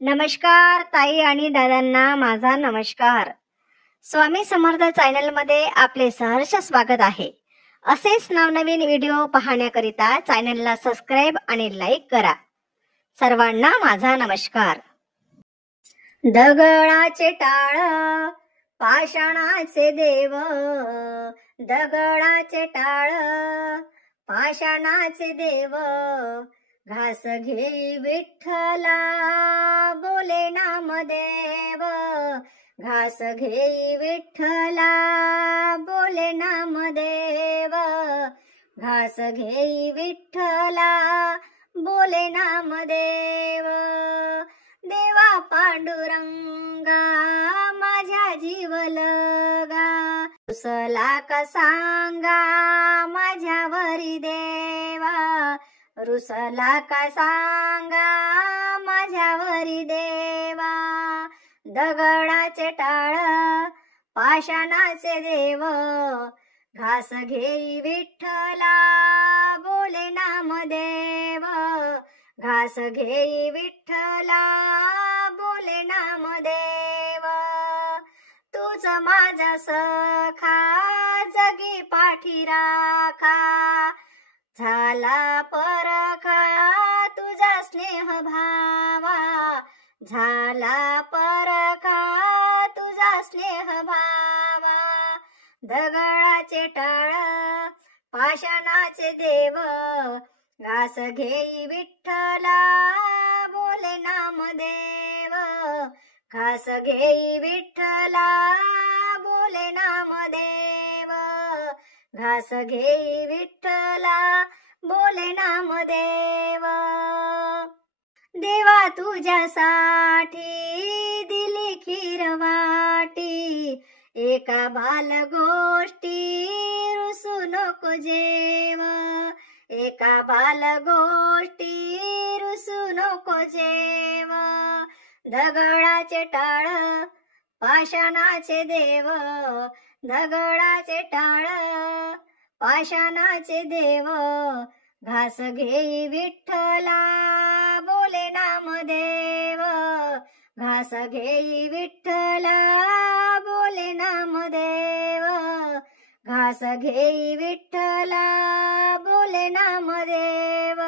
नमस्कार ताई आणि दादांना माझा नमस्कार. स्वामी समर्थ चॅनल मध्ये आपले सहर्ष स्वागत आहे. असेच नवनवीन व्हिडिओ पाहण्याकरिता चॅनलला सबस्क्राइब आणि लाईक करा. सर्वांना माझा नमस्कार. दगडाचे टाळ पाषाणाचे देव, दगडाचे टाळ पाषाणाचे देव, घास घेई विठ्ठला बोले नामदेव, घास घेई विठ्ठला बोले नामदेव, घास घेई विठ्ठला बोले नामदेव. देवा पांडुरंगा माझ्या जीवलगा, रुसला का सांगा माझ्यावरी देवा, रुसला का सांगा माझ्यावरी देवा. दगडाचे टाळ पाषाणाचे देव, घास घेई विठ्ठला बोले नामदेव, घास घेई विठ्ठला बोले नामदेव. तूच माझा सखा जगी पाठी राखा, झाला परखा तुझा स्नेह भावा, झाला परखा तुझा स्नेह भावा. दगडाचे टाळ पाषाणाचे देव, घास घेई विठ्ठला बोले नामदेव, घास घेई विठ्ठला बोले नामदेव, घास घेई विठ्ठला बोले नामदेव. देवा तुझ्यासाठी दिली खीर वाटी, एका बाल गोष्टी रुसू नको जेव, एका बाल गोष्टी रुसू नको जेव. दगडाचे टाळ पाषाणाचे देव, दगडाचे टाळ पाषाणाचे देव, घास घेई विठ्ठला बोले नामदेव, घास घेई विठ्ठला बोले नामदेव, घास घेई विठ्ठला बोले नामदेव.